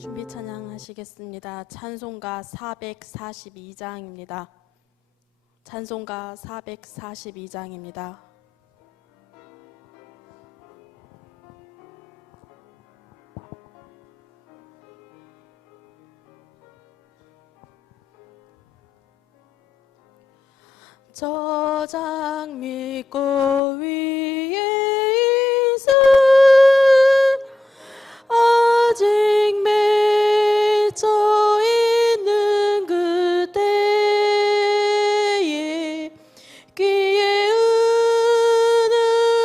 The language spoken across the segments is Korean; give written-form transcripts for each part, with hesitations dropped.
준비 찬양하시겠습니다. 찬송가 442장입니다. 찬송가 442장입니다. 저장 믿고 위에 있음 아직 맺혀 있는 그때에 귀에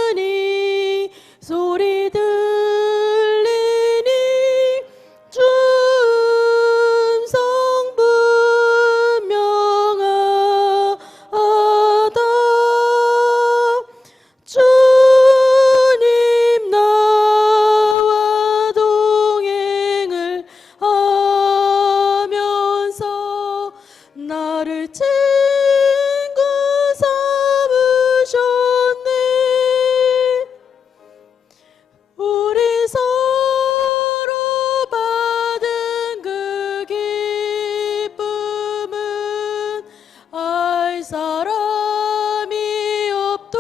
은은히 소리 들리니 주 음성 분명하다. 주님 나와 동행을 하면서 나를 친구 삼으셨네. 우리 서로 받은 그 기쁨은 알 사람이 없도다.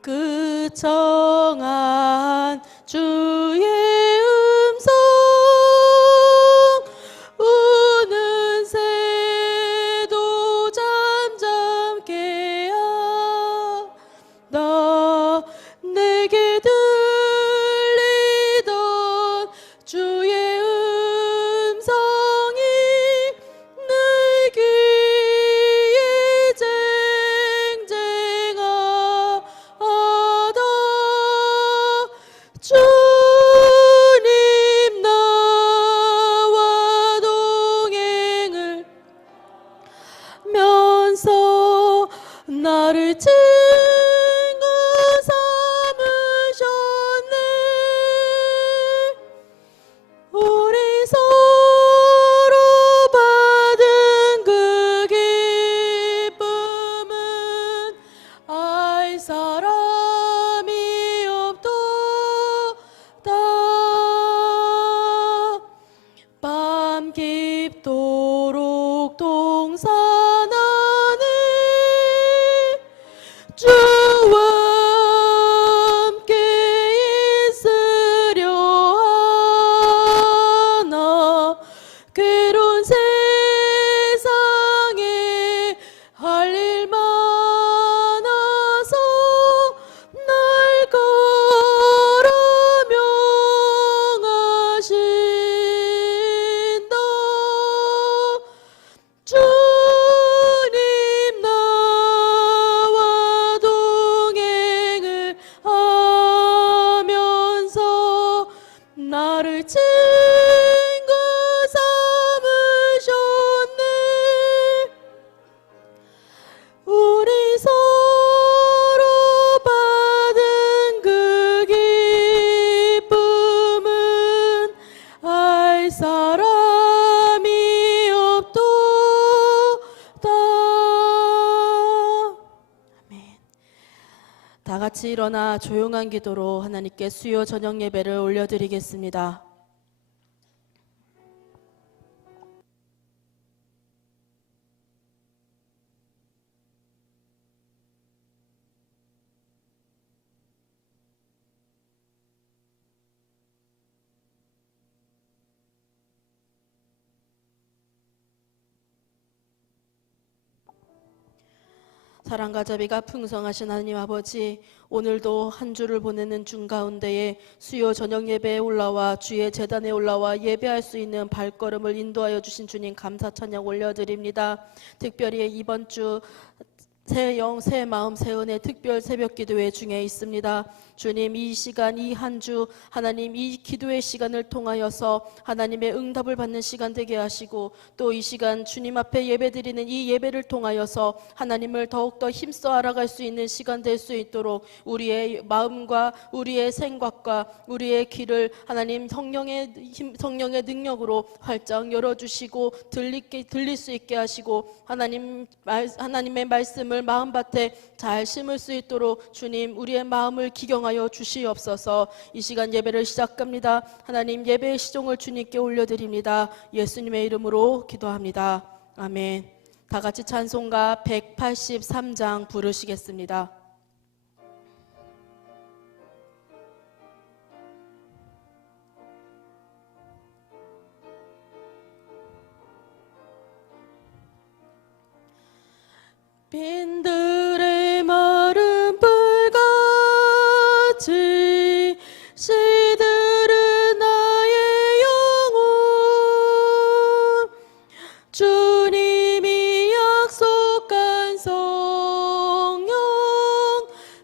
그 청한 주의 음성 우는 새도 잠잠케 하다. 내게 들리던 주의 음성이 내 귀에 쟁쟁하다. 주님 나와 동행을 면서 나를 친구 삼으셨네. 우리 서로 받은 그 기쁨은 알 사람이 없도다. 밤 깊도록 동산 안에 주와 함께 있으려 하나. 괴로운 세상에 할 일 많아서 날 걸어 명하신다. 주님 나와 동행을 하면서 나를 친구 삼으셨네. 우리 서로 받은 그 기쁨은 알 사람이 없도다. 아멘. 다 같이 일어나 조용한 기도로 하나님께 수요 저녁 예배를 올려드리겠습니다. 사랑과 자비가 풍성하신 하나님 아버지, 오늘도 한 주를 보내는 중 가운데에 수요 저녁 예배에 올라와 주의 제단에 올라와 예배할 수 있는 발걸음을 인도하여 주신 주님 감사 찬양 올려드립니다. 특별히 이번 주 새 영, 새 마음, 새 은혜 특별 새벽 기도회 중에 있습니다. 주님, 이 시간, 이 한 주 하나님 이 기도의 시간을 통하여서 하나님의 응답을 받는 시간 되게 하시고, 또 이 시간 주님 앞에 예배드리는 이 예배를 통하여서 하나님을 더욱더 힘써 알아갈 수 있는 시간 될 수 있도록 우리의 마음과 우리의 생각과 우리의 귀를 하나님 성령의 성령의 능력으로 활짝 열어주시고 들릴 수 있게 하시고, 하나님의 말씀을 마음밭에 잘 심을 수 있도록 주님 우리의 마음을 기경하시고 인정하여 주시옵소서. 이 시간 예배를 시작합니다. 하나님, 예배의 시종을 주님께 올려드립니다. 예수님의 이름으로 기도합니다. 아멘. 다 같이 찬송가 183장 부르시겠습니다. 빈들의 마른 불같이 시들은 나의 영혼, 주님이 약속한 성령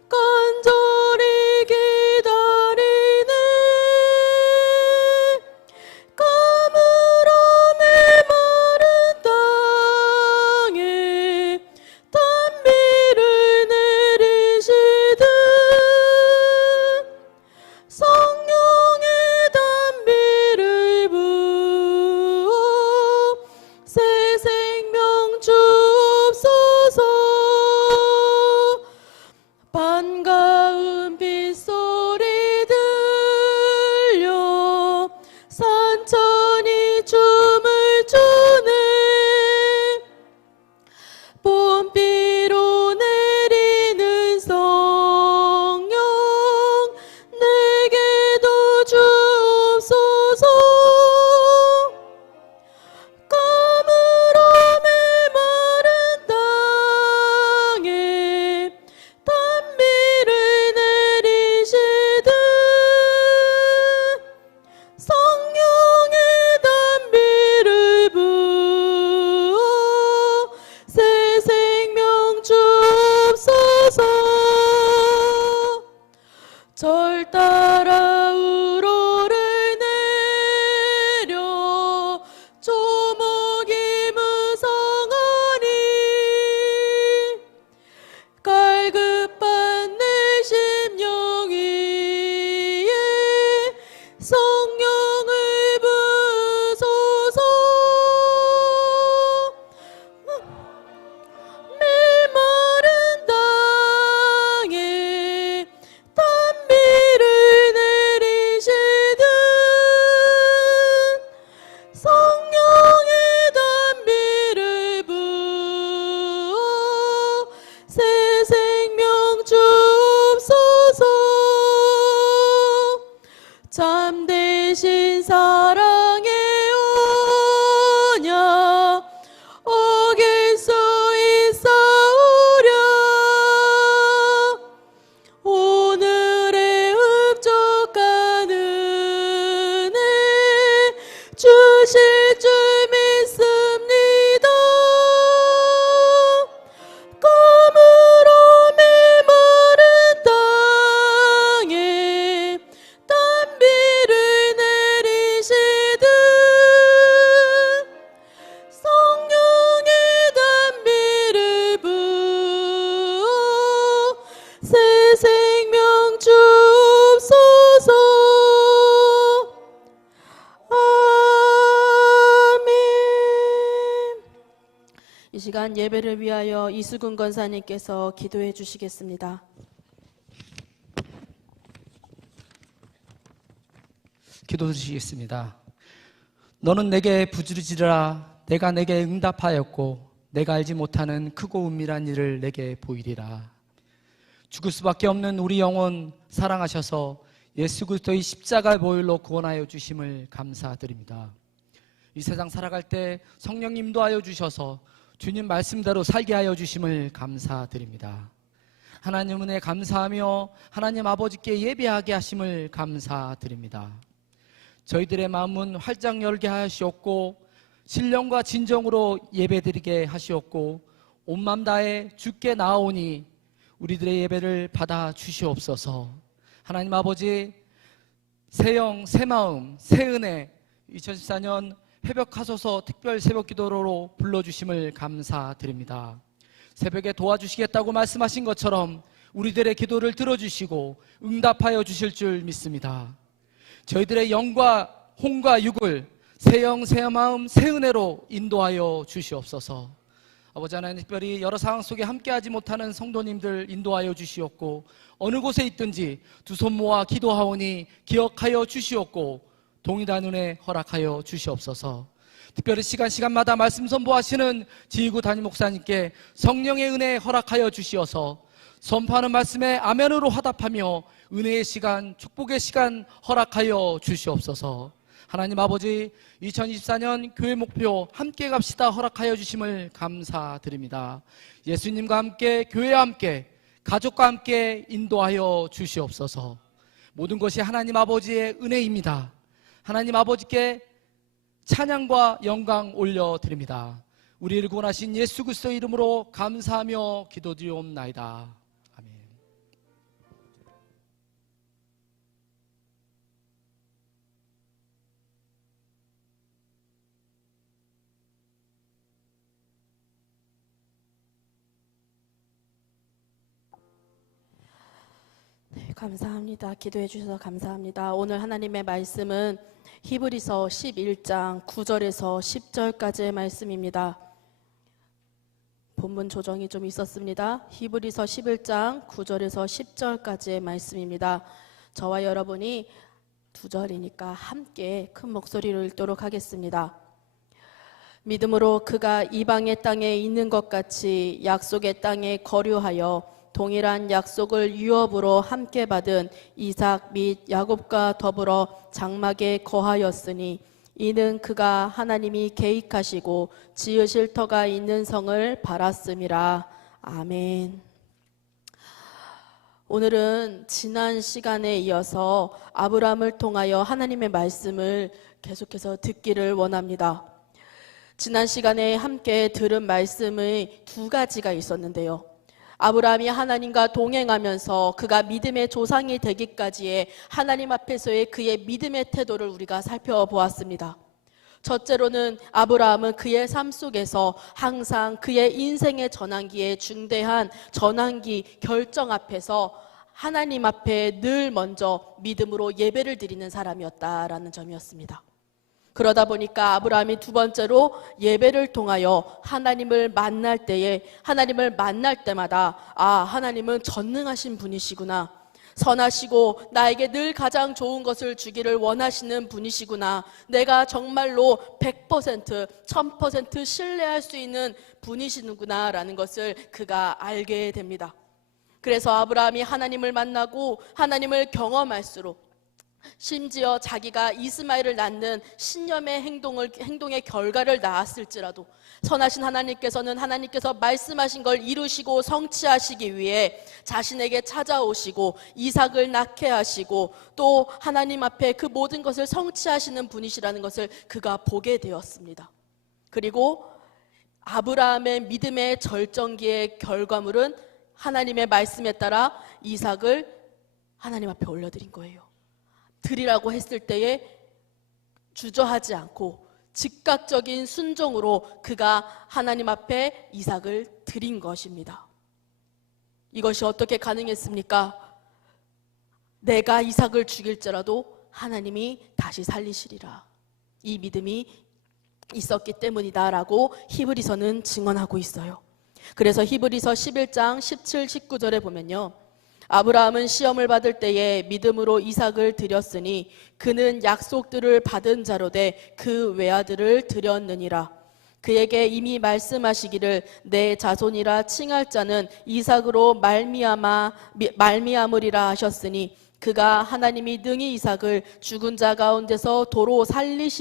간절히 기다리네. 까무로 메마른 땅에 단비를 내리시듯 성령의 단비를 부어 새 생명 주옵소서. 반가운 빗소리 들려 산천이 춤을 추네. 봄비로 내리는 성령 내게도 주옵소서. 까무로 메마른 땅에 단비를 내리시듯 성령의 단비를 부어 새 생명 주옵소서. 절 따라 우로를 내려 조목이 무성하니 갈급한 내 심령 위에 성령을 부소서. 메마른 땅에 단비를 내리시듯 성령의 단비를 부어 새 생명 주옵소서. 참되신 사랑의 언약 어길 수 있사오랴. 오늘의 흡족한 은혜 주실 줄 믿습니다. 까무로 메마른 땅에 단비를 내리시듯 성령의 단비를 부어 새 생명 주옵소서. 아멘. 이 시간 예배를 위하여 이수근 권사님께서 기도해 주시겠습니다. 기도드리시겠습니다. 너는 내게 부르짖으라. 내가 내게 응답하였고 내가 알지 못하는 크고 은밀한 일을 내게 보이리라. 죽을 수밖에 없는 우리 영혼 사랑하셔서 예수 그리스도의 십자가 보혈로 구원하여 주심을 감사드립니다. 이 세상 살아갈 때 성령 인도하여 주셔서 주님 말씀대로 살게 하여 주심을 감사드립니다. 하나님 은혜 감사하며 하나님 아버지께 예배하게 하심을 감사드립니다. 저희들의 마음은 활짝 열게 하시옵고 신령과 진정으로 예배드리게 하시옵고 온 맘 다해 주께 나아오니 우리들의 예배를 받아 주시옵소서. 하나님 아버지, 새 영, 새 마음, 새 은혜 2014년 회복하소서 특별 새벽 기도로 불러주심을 감사드립니다. 새벽에 도와주시겠다고 말씀하신 것처럼 우리들의 기도를 들어주시고 응답하여 주실 줄 믿습니다. 저희들의 영과 혼과 육을 새 영, 새 마음, 새 은혜로 인도하여 주시옵소서. 아버지 하나님, 특별히 여러 상황 속에 함께하지 못하는 성도님들 인도하여 주시옵고, 어느 곳에 있든지 두 손 모아 기도하오니 기억하여 주시옵고 동일한 은혜 허락하여 주시옵소서. 특별히 시간마다 말씀 선포하시는 지휘구 담임 목사님께 성령의 은혜 허락하여 주시어서 선포하는 말씀에 아멘으로 화답하며 은혜의 시간, 축복의 시간 허락하여 주시옵소서. 하나님 아버지, 2024년 교회 목표 함께 갑시다 허락하여 주심을 감사드립니다. 예수님과 함께, 교회와 함께, 가족과 함께 인도하여 주시옵소서. 모든 것이 하나님 아버지의 은혜입니다. 하나님 아버지께 찬양과 영광 올려드립니다. 우리를 구원하신 예수 그리스도의 이름으로 감사하며 기도드리옵나이다. 아멘. 네, 감사합니다. 기도해 주셔서 감사합니다. 오늘 하나님의 말씀은 히브리서 11장 9절에서 10절까지의 말씀입니다. 본문 조정이 좀 있었습니다. 히브리서 11장 9절에서 10절까지의 말씀입니다. 저와 여러분이 두 절이니까 함께 큰 목소리로 읽도록 하겠습니다. 믿음으로 그가 이방의 땅에 있는 것 같이 약속의 땅에 거류하여 동일한 약속을 유업으로 함께 받은 이삭 및 야곱과 더불어 장막에 거하였으니 이는 그가 하나님이 계획하시고 지으실 터가 있는 성을 바랐음이라. 아멘. 오늘은 지난 시간에 이어서 아브라함을 통하여 하나님의 말씀을 계속해서 듣기를 원합니다. 지난 시간에 함께 들은 말씀의 두 가지가 있었는데요. 아브라함이 하나님과 동행하면서 그가 믿음의 조상이 되기까지의 하나님 앞에서의 그의 믿음의 태도를 우리가 살펴보았습니다. 첫째로는 아브라함은 그의 삶 속에서 항상 그의 인생의 전환기에 중대한 전환기 결정 앞에서 하나님 앞에 늘 먼저 믿음으로 예배를 드리는 사람이었다라는 점이었습니다. 그러다 보니까 아브라함이 두 번째로 예배를 통하여 하나님을 만날 때에, 하나님을 만날 때마다 하나님은 전능하신 분이시구나, 선하시고 나에게 늘 가장 좋은 것을 주기를 원하시는 분이시구나, 내가 정말로 100%, 1000% 신뢰할 수 있는 분이시구나 라는 것을 그가 알게 됩니다. 그래서 아브라함이 하나님을 만나고 하나님을 경험할수록, 심지어 자기가 이스마엘을 낳는 신념의 행동의 결과를 낳았을지라도 선하신 하나님께서는 하나님께서 말씀하신 걸 이루시고 성취하시기 위해 자신에게 찾아오시고 이삭을 낳게 하시고 또 하나님 앞에 그 모든 것을 성취하시는 분이시라는 것을 그가 보게 되었습니다. 그리고 아브라함의 믿음의 절정기의 결과물은 하나님의 말씀에 따라 이삭을 하나님 앞에 올려드린 거예요. 드리라고 했을 때에 주저하지 않고 즉각적인 순종으로 그가 하나님 앞에 이삭을 드린 것입니다. 이것이 어떻게 가능했습니까? 내가 이삭을 죽일지라도 하나님이 다시 살리시리라, 이 믿음이 있었기 때문이다라고 히브리서는 증언하고 있어요. 그래서 히브리서 11장 17, 19절에 보면요, 아브라함은 시험을 받을 때에 믿음으로 이삭을 드렸으니 그는 약속들을 받은 자로 돼 그 외아들을 드렸느니라. 그에게 이미 말씀하시기를 내 자손이라 칭할 자는 이삭으로 말미암으리라 하셨으니 그가 하나님이 능히 이삭을 죽은 자 가운데서 도로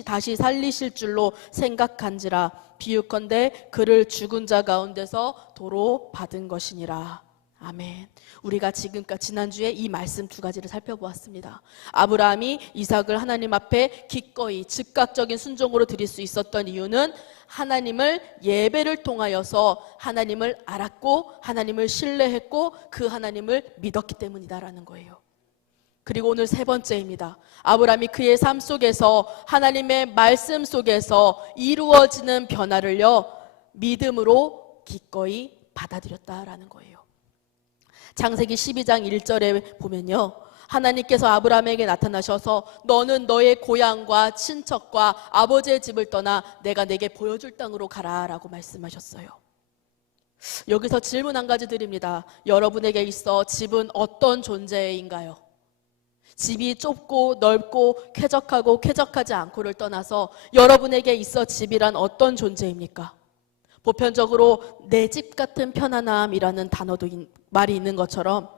다시 살리실 줄로 생각한지라. 비유컨대 그를 죽은 자 가운데서 도로 받은 것이니라. 아멘. 우리가 지난주에 이 말씀 두 가지를 살펴보았습니다. 아브라함이 이삭을 하나님 앞에 기꺼이 즉각적인 순종으로 드릴 수 있었던 이유는 하나님을 예배를 통하여서 하나님을 알았고 하나님을 신뢰했고 그 하나님을 믿었기 때문이다라는 거예요. 그리고 오늘 세 번째입니다. 아브라함이 그의 삶 속에서 하나님의 말씀 속에서 이루어지는 변화를요, 믿음으로 기꺼이 받아들였다라는 거예요. 창세기 12장 1절에 보면요, 하나님께서 아브라함에게 나타나셔서 너는 너의 고향과 친척과 아버지의 집을 떠나 내가 내게 보여줄 땅으로 가라 라고 말씀하셨어요. 여기서 질문 한 가지 드립니다. 여러분에게 있어 집은 어떤 존재인가요? 집이 좁고 넓고 쾌적하고 쾌적하지 않고를 떠나서 여러분에게 있어 집이란 어떤 존재입니까? 보편적으로 내 집 같은 편안함이라는 말이 있는 것처럼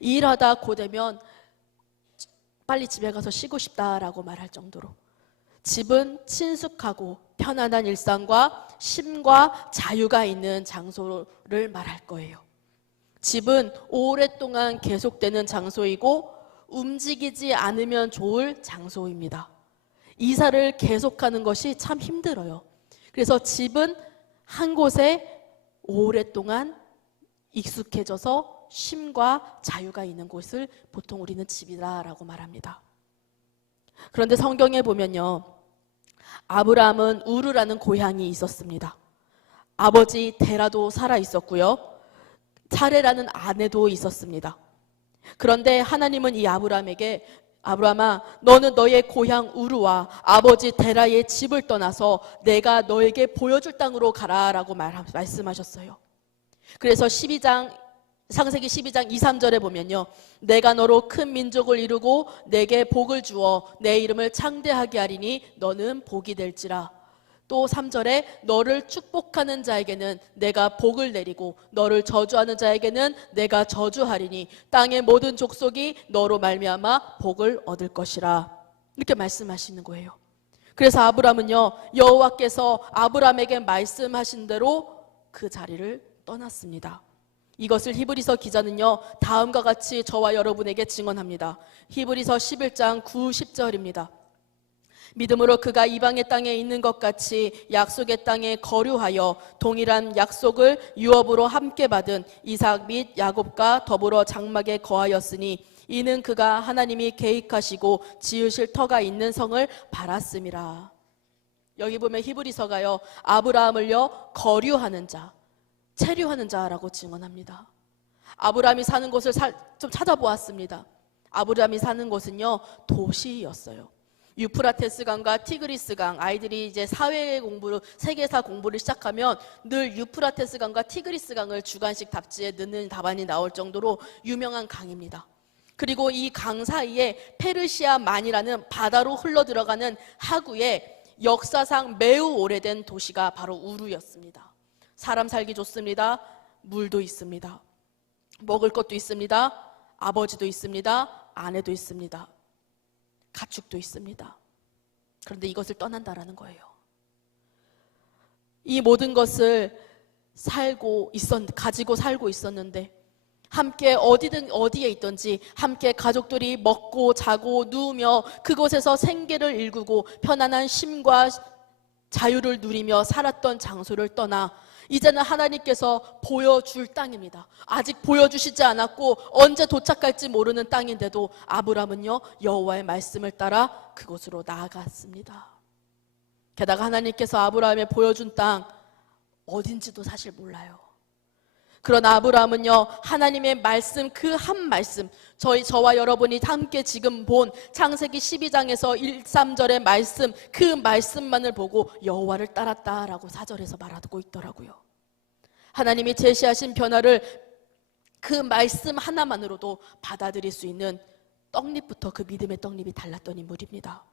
일하다 고되면 빨리 집에 가서 쉬고 싶다라고 말할 정도로 집은 친숙하고 편안한 일상과 쉼과 자유가 있는 장소를 말할 거예요. 집은 오랫동안 계속되는 장소이고 움직이지 않으면 좋을 장소입니다. 이사를 계속하는 것이 참 힘들어요. 그래서 집은 한 곳에 오랫동안 익숙해져서 쉼과 자유가 있는 곳을 보통 우리는 집이다라고 말합니다. 그런데 성경에 보면요, 아브라함은 우르라는 고향이 있었습니다. 아버지 데라도 살아 있었고요, 사레라는 아내도 있었습니다. 그런데 하나님은 이 아브라함에게 아브라함아, 너는 너의 고향 우르와 아버지 데라의 집을 떠나서 내가 너에게 보여줄 땅으로 가라라고 말씀하셨어요. 그래서 창세기 12장 2, 3절에 보면요, 내가 너로 큰 민족을 이루고 내게 복을 주어 내 이름을 창대하게 하리니 너는 복이 될지라. 또 3절에 너를 축복하는 자에게는 내가 복을 내리고 너를 저주하는 자에게는 내가 저주하리니 땅의 모든 족속이 너로 말미암아 복을 얻을 것이라. 이렇게 말씀하시는 거예요. 그래서 아브라함은요, 여호와께서 아브라함에게 말씀하신 대로 그 자리를 떠났습니다. 이것을 히브리서 기자는요, 다음과 같이 저와 여러분에게 증언합니다. 히브리서 11장 9, 10절입니다. 믿음으로 그가 이방의 땅에 있는 것 같이 약속의 땅에 거류하여 동일한 약속을 유업으로 함께 받은 이삭 및 야곱과 더불어 장막에 거하였으니 이는 그가 하나님이 계획하시고 지으실 터가 있는 성을 바랐음이라. 여기 보면 히브리서가요, 아브라함을요 거류하는 자, 체류하는 자라고 증언합니다. 아브라함이 사는 곳을 좀 찾아보았습니다. 아브라함이 사는 곳은요 도시였어요. 유프라테스 강과 티그리스 강, 아이들이 이제 사회 공부를, 세계사 공부를 시작하면 늘 유프라테스 강과 티그리스 강을 주간식 답지에 넣는 답안이 나올 정도로 유명한 강입니다. 그리고 이 강 사이에 페르시아만이라는 바다로 흘러 들어가는 하구에 역사상 매우 오래된 도시가 바로 우르였습니다. 사람 살기 좋습니다. 물도 있습니다. 먹을 것도 있습니다. 아버지도 있습니다. 아내도 있습니다. 가축도 있습니다. 그런데 이것을 떠난다라는 거예요. 이 모든 것을 가지고 살고 있었는데 함께 어디에 있든지 함께 가족들이 먹고 자고 누우며 그곳에서 생계를 일구고 편안한 쉼과 자유를 누리며 살았던 장소를 떠나 이제는 하나님께서 보여줄 땅입니다. 아직 보여주시지 않았고 언제 도착할지 모르는 땅인데도 아브라함은요 여호와의 말씀을 따라 그곳으로 나아갔습니다. 게다가 하나님께서 아브라함에 보여준 땅 어딘지도 사실 몰라요. 그러나 아브라함은요 하나님의 말씀, 그 한 말씀, 저와 여러분이 함께 지금 본 창세기 12장에서 1, 3절의 말씀, 그 말씀만을 보고 여호와를 따랐다라고 4절에서 말하고 있더라고요. 하나님이 제시하신 변화를 그 말씀 하나만으로도 받아들일 수 있는 떡잎부터 그 믿음의 떡잎이 달랐던 인물입니다.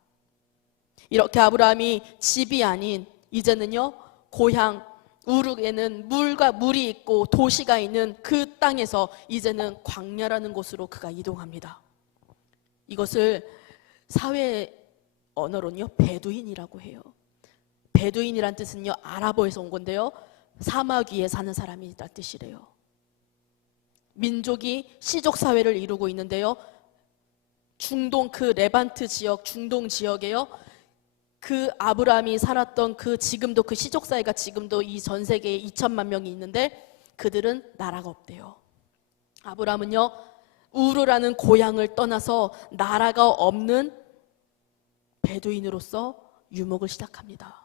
이렇게 아브라함이 집이 아닌 이제는요 고향 우르에는 물이 있고 도시가 있는 그 땅에서 이제는 광야라는 곳으로 그가 이동합니다. 이것을 사회 언어로는요 베두인이라고 해요. 베두인이란 뜻은요 아랍어에서 온 건데요 사막 위에 사는 사람이란 뜻이래요. 민족이 시족 사회를 이루고 있는데요 중동 그 레반트 지역, 중동 지역에요 그 아브라함이 살았던 지금도 그 시족 사회가 지금도 이 전 세계에 2천만 명이 있는데 그들은 나라가 없대요. 아브라함은요 우르라는 고향을 떠나서 나라가 없는 베두인으로서 유목을 시작합니다.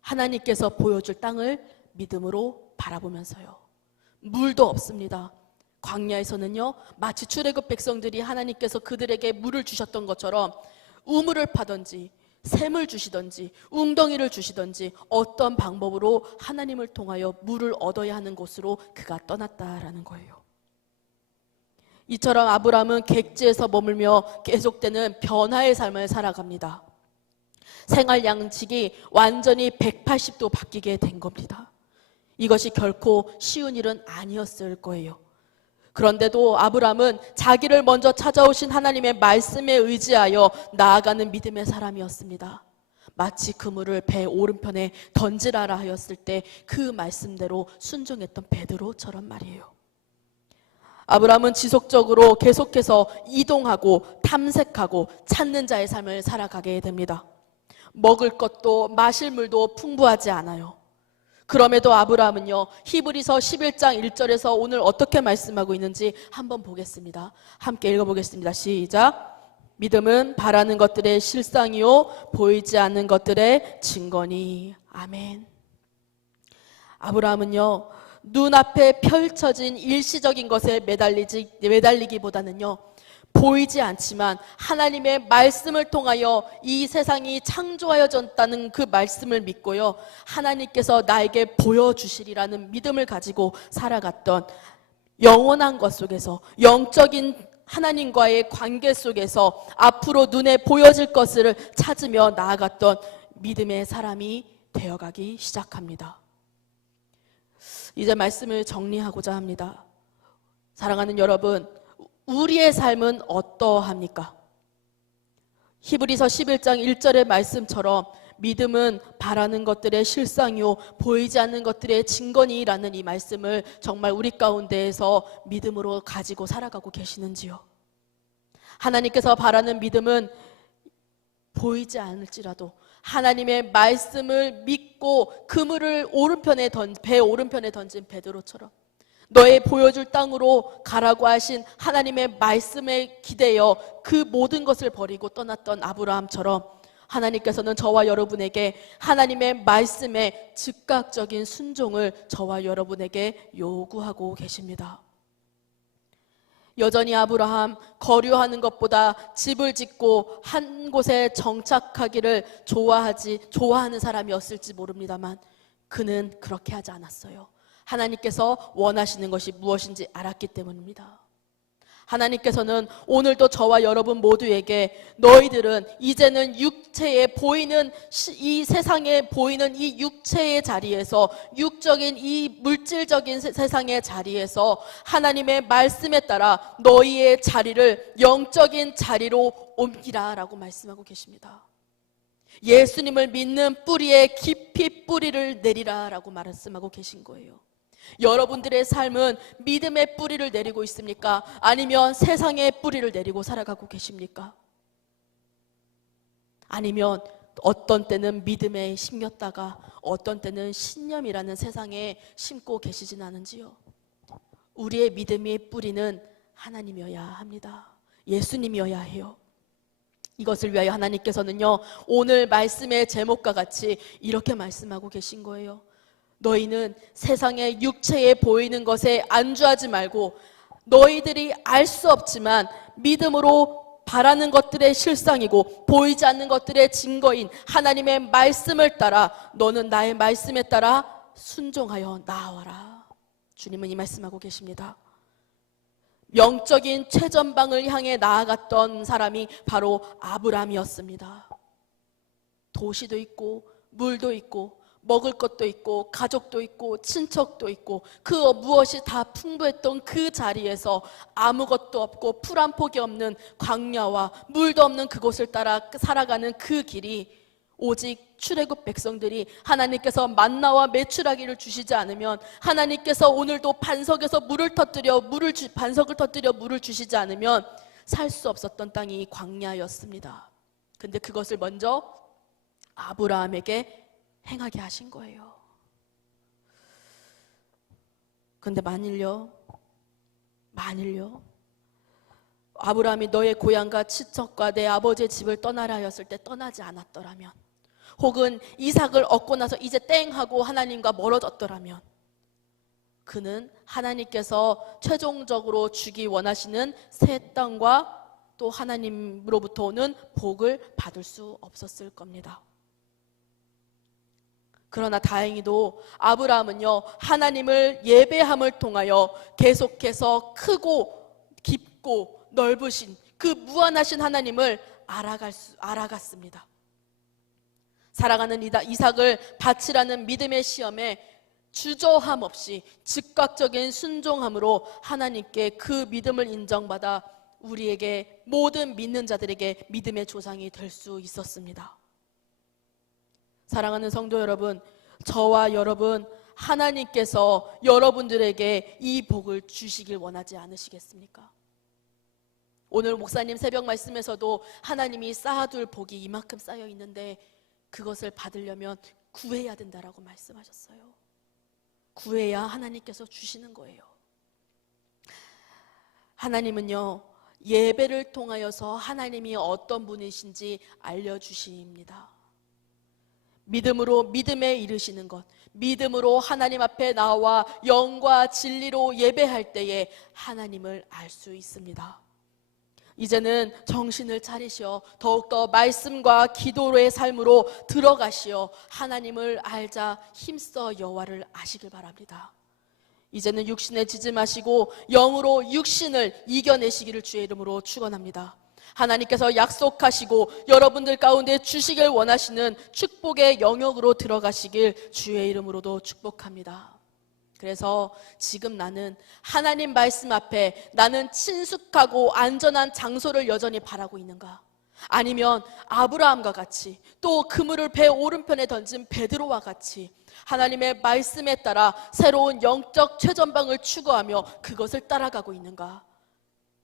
하나님께서 보여줄 땅을 믿음으로 바라보면서요. 물도 없습니다. 광야에서는요 마치 출애굽 백성들이 하나님께서 그들에게 물을 주셨던 것처럼 우물을 파든지 샘을 주시든지 웅덩이를 주시든지 어떤 방법으로 하나님을 통하여 물을 얻어야 하는 곳으로 그가 떠났다라는 거예요. 이처럼 아브라함은 객지에서 머물며 계속되는 변화의 삶을 살아갑니다. 생활 양식이 완전히 180도 바뀌게 된 겁니다. 이것이 결코 쉬운 일은 아니었을 거예요. 그런데도 아브라함은 자기를 먼저 찾아오신 하나님의 말씀에 의지하여 나아가는 믿음의 사람이었습니다. 마치 그물을 배 오른편에 던지라라 하였을 때 그 말씀대로 순종했던 베드로처럼 말이에요. 아브라함은 지속적으로 계속해서 이동하고 탐색하고 찾는 자의 삶을 살아가게 됩니다. 먹을 것도 마실 물도 풍부하지 않아요. 그럼에도 아브라함은요, 히브리서 11장 1절에서 오늘 어떻게 말씀하고 있는지 한번 보겠습니다. 함께 읽어보겠습니다. 시작. 믿음은 바라는 것들의 실상이요 보이지 않는 것들의 증거니. 아멘. 아브라함은요, 눈앞에 펼쳐진 일시적인 것에 매달리기보다는요, 보이지 않지만 하나님의 말씀을 통하여 이 세상이 창조하여졌다는 그 말씀을 믿고요, 하나님께서 나에게 보여주시리라는 믿음을 가지고 살아갔던, 영원한 것 속에서, 영적인 하나님과의 관계 속에서 앞으로 눈에 보여질 것을 찾으며 나아갔던 믿음의 사람이 되어가기 시작합니다. 이제 말씀을 정리하고자 합니다. 사랑하는 여러분, 우리의 삶은 어떠합니까? 히브리서 11장 1절의 말씀처럼 믿음은 바라는 것들의 실상이요 보이지 않는 것들의 증거니라는 이 말씀을 정말 우리 가운데에서 믿음으로 가지고 살아가고 계시는지요? 하나님께서 바라는 믿음은 보이지 않을지라도 하나님의 말씀을 믿고 그물을 배 오른편에 던진 베드로처럼 너의 보여줄 땅으로 가라고 하신 하나님의 말씀에 기대어 그 모든 것을 버리고 떠났던 아브라함처럼 하나님께서는 저와 여러분에게 하나님의 말씀에 즉각적인 순종을 저와 여러분에게 요구하고 계십니다. 여전히 아브라함, 거류하는 것보다 집을 짓고 한 곳에 정착하기를 좋아하는 사람이었을지 모릅니다만 그는 그렇게 하지 않았어요. 하나님께서 원하시는 것이 무엇인지 알았기 때문입니다. 하나님께서는 오늘도 저와 여러분 모두에게 너희들은 이제는 육체에 보이는 이 세상에 보이는 이 육체의 자리에서, 육적인 이 물질적인 세상의 자리에서 하나님의 말씀에 따라 너희의 자리를 영적인 자리로 옮기라 라고 말씀하고 계십니다. 예수님을 믿는 뿌리에 깊이 뿌리를 내리라 라고 말씀하고 계신 거예요. 여러분들의 삶은 믿음의 뿌리를 내리고 있습니까? 아니면 세상의 뿌리를 내리고 살아가고 계십니까? 아니면 어떤 때는 믿음에 심겼다가 어떤 때는 신념이라는 세상에 심고 계시진 않은지요? 우리의 믿음의 뿌리는 하나님이어야 합니다. 예수님이어야 해요. 이것을 위하여 하나님께서는요, 오늘 말씀의 제목과 같이 이렇게 말씀하고 계신 거예요. 너희는 세상의 육체에 보이는 것에 안주하지 말고 너희들이 알 수 없지만 믿음으로 바라는 것들의 실상이고 보이지 않는 것들의 증거인 하나님의 말씀을 따라 너는 나의 말씀에 따라 순종하여 나아와라. 주님은 이 말씀하고 계십니다. 영적인 최전방을 향해 나아갔던 사람이 바로 아브라함이었습니다. 도시도 있고 물도 있고 먹을 것도 있고 가족도 있고 친척도 있고 그 무엇이 다 풍부했던 그 자리에서 아무것도 없고 풀 한 폭이 없는 광야와 물도 없는 그곳을 따라 살아가는 그 길이 오직 출애굽 백성들이 하나님께서 만나와 메추라기를 주시지 않으면, 하나님께서 오늘도 반석을 터뜨려 물을 주시지 않으면 살 수 없었던 땅이 광야였습니다. 근데 그것을 먼저 아브라함에게 행하게 하신 거예요. 근데 만일요 아브라함이 너의 고향과 친척과 내 아버지의 집을 떠나라 하였을 때 떠나지 않았더라면, 혹은 이삭을 얻고 나서 이제 땡 하고 하나님과 멀어졌더라면, 그는 하나님께서 최종적으로 주기 원하시는 새 땅과 또 하나님으로부터 오는 복을 받을 수 없었을 겁니다. 그러나 다행히도 아브라함은요, 하나님을 예배함을 통하여 계속해서 크고 깊고 넓으신 그 무한하신 하나님을 알아갔습니다. 사랑하는 이삭을 바치라는 믿음의 시험에 주저함 없이 즉각적인 순종함으로 하나님께 그 믿음을 인정받아 우리에게, 모든 믿는 자들에게 믿음의 조상이 될 수 있었습니다. 사랑하는 성도 여러분, 저와 여러분, 하나님께서 여러분들에게 이 복을 주시길 원하지 않으시겠습니까? 오늘 목사님 새벽 말씀에서도 하나님이 쌓아둘 복이 이만큼 쌓여 있는데 그것을 받으려면 구해야 된다라고 말씀하셨어요. 구해야 하나님께서 주시는 거예요. 하나님은요, 예배를 통하여서 하나님이 어떤 분이신지 알려주십니다. 믿음으로 믿음에 이르시는 것, 믿음으로 하나님 앞에 나와 영과 진리로 예배할 때에 하나님을 알 수 있습니다. 이제는 정신을 차리시어 더욱더 말씀과 기도의 삶으로 들어가시어 하나님을 알자 힘써 여호와를 아시길 바랍니다. 이제는 육신에 지지 마시고 영으로 육신을 이겨내시기를 주의 이름으로 축원합니다. 하나님께서 약속하시고 여러분들 가운데 주시길 원하시는 축복의 영역으로 들어가시길 주의 이름으로도 축복합니다. 그래서 지금 나는 하나님 말씀 앞에 나는 친숙하고 안전한 장소를 여전히 바라고 있는가? 아니면 아브라함과 같이, 또 그물을 배 오른편에 던진 베드로와 같이 하나님의 말씀에 따라 새로운 영적 최전방을 추구하며 그것을 따라가고 있는가?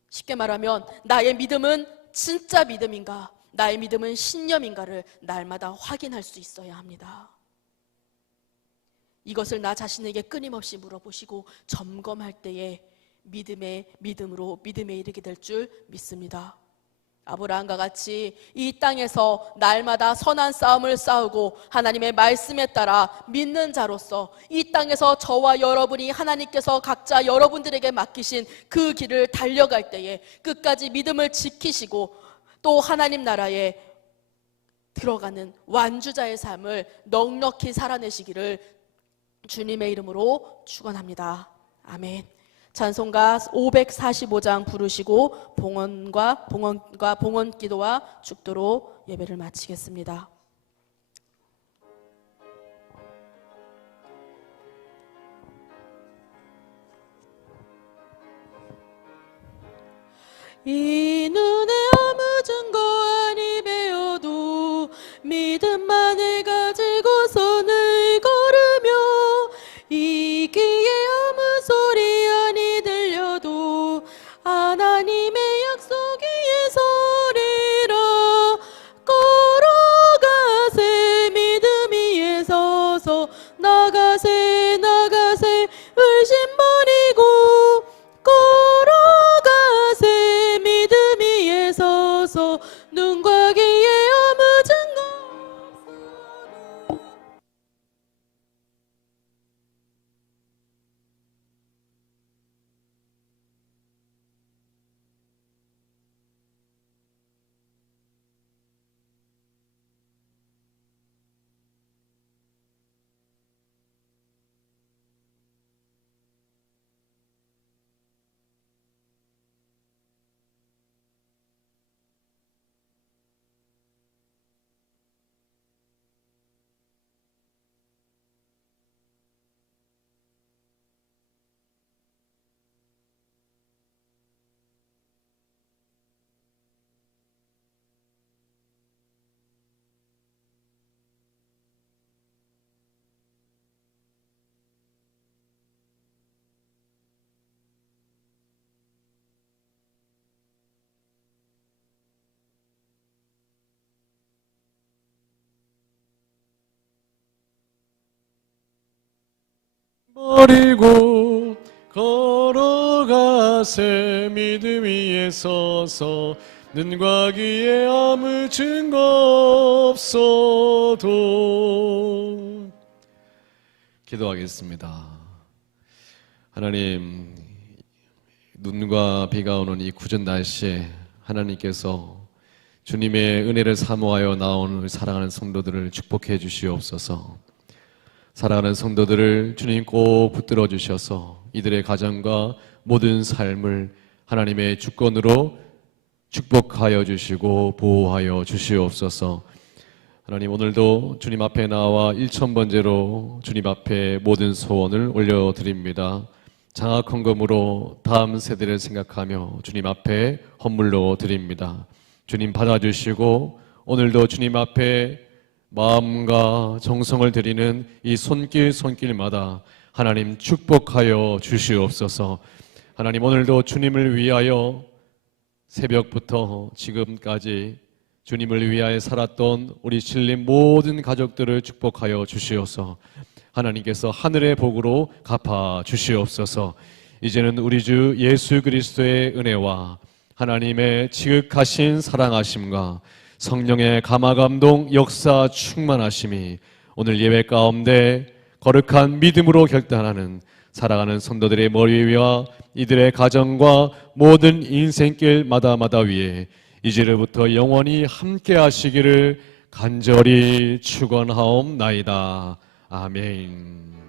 쉽게 말하면 나의 믿음은 진짜 믿음인가, 나의 믿음은 신념인가를 날마다 확인할 수 있어야 합니다. 이것을 나 자신에게 끊임없이 물어보시고 점검할 때에 믿음으로 믿음에 이르게 될 줄 믿습니다. 아브라함과 같이 이 땅에서 날마다 선한 싸움을 싸우고 하나님의 말씀에 따라 믿는 자로서 이 땅에서 저와 여러분이 하나님께서 각자 여러분들에게 맡기신 그 길을 달려갈 때에 끝까지 믿음을 지키시고 또 하나님 나라에 들어가는 완주자의 삶을 넉넉히 살아내시기를 주님의 이름으로 축원합니다. 아멘. 찬송가 545장 부르시고 봉헌 기도와 축도로 예배를 마치겠습니다. 이 눈에 아무 증거 아니 배어도 믿음만을 가지고서는 걸으며 이 귀에 아무 소리 아니 들려도 하나님의 약속 위에 서리라. 걸어가세 믿음 위에 서서 나가세 의심 버리고 걸어가세 믿음 위에 서서 눈과 귀에 아무 증거 없어도. 버리고 걸어가세 믿음 위에 서서 눈과 귀에 아무 증거 없어도. 기도하겠습니다. 하나님, 눈과 비가 오는 이 궂은 날씨에 하나님께서 주님의 은혜를 사모하여 나온 우리 사랑하는 성도들을 축복해 주시옵소서. 사랑하는 성도들을 주님 꼭 붙들어 주셔서 이들의 가정과 모든 삶을 하나님의 주권으로 축복하여 주시고 보호하여 주시옵소서. 하나님, 오늘도 주님 앞에 나와 1000번째로 주님 앞에 모든 소원을 올려드립니다. 장학 헌금으로 다음 세대를 생각하며 주님 앞에 헌물로 드립니다. 주님 받아주시고 오늘도 주님 앞에 마음과 정성을 드리는 이 손길마다 하나님 축복하여 주시옵소서. 하나님, 오늘도 주님을 위하여 새벽부터 지금까지 주님을 위하여 살았던 우리 신림 모든 가족들을 축복하여 주시옵소서. 하나님께서 하늘의 복으로 갚아 주시옵소서. 이제는 우리 주 예수 그리스도의 은혜와 하나님의 지극하신 사랑하심과 성령의 감화감동 역사 충만하심이 오늘 예배 가운데 거룩한 믿음으로 결단하는 살아가는 성도들의 머리 위와 이들의 가정과 모든 인생길마다 위에 이제로부터 영원히 함께 하시기를 간절히 축원하옵나이다. 아멘.